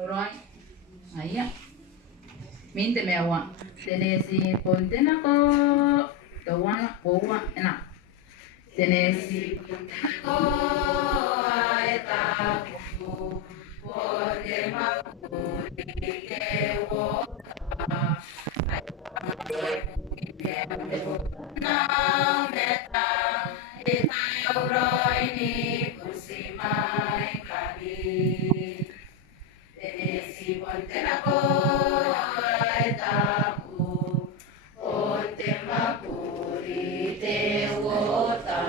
Alright. Ahí. Minte me agua. Tenesi ponte na ko. Tawana boa na. Tenesi ponte na ko. Aeta ko. Ponte makuri kewo. Na meta. Itayo roy ni pusimay kami. Tenesi ponte na ko. Aeta ko. Ponte makuri te wota.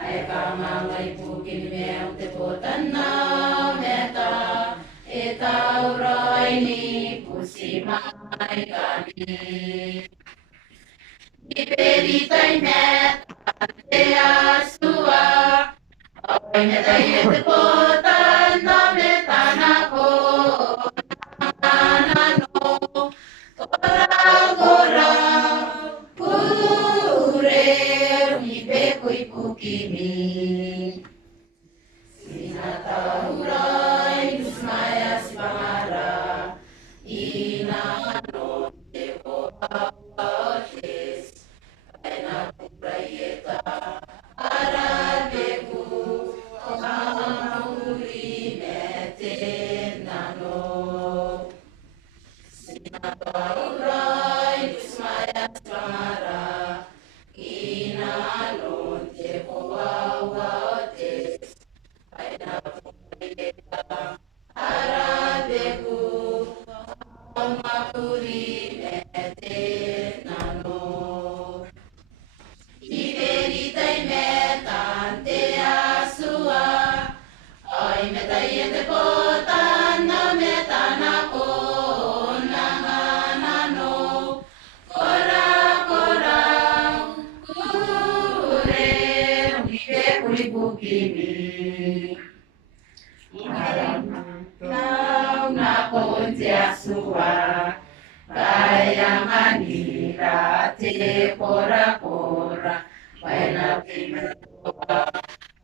Ay pamangay pukin meong te potan na meta. Itaw roy ni pusimay kami. Iperitay meta te asua. Ay meta ite potan na meta na ko. Anano. Korang-korang kurer ipe ko'y pukimi. Sinatahuray dusmaya si pangara. Inanon dewo awates. Ay nakuprayeta arabeku. Kamahuri meten nano. Sinatauray, Diyos pangara, inalon, tepuawates, ay napulita, arabeku, ang mapuri, metenano. Iberitay metan, te asua, ay metayete potan, na metanako. Bukimi Kau na pontia sua Bayanganira te pora pora Baina pimentoa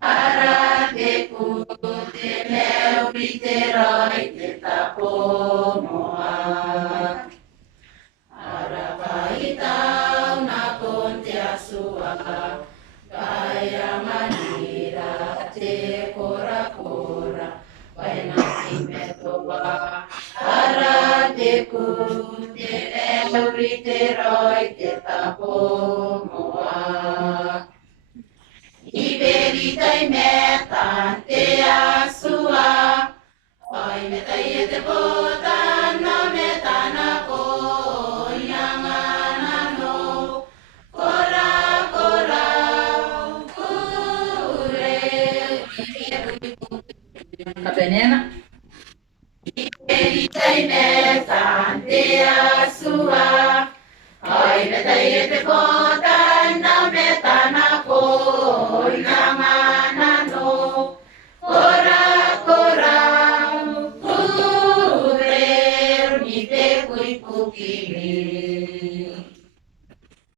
Arabeku te meu riteroi te tapomoa Arapaitau na pontia sua Bayanganira te kora-kora Baina imetoa Arabeku te euri te roi te tapomoa Iberitai metan te asua Oi metai te potan na metanako Yanganano Kora-kora Kapenena Iberitai metan te asua Oi metai te potan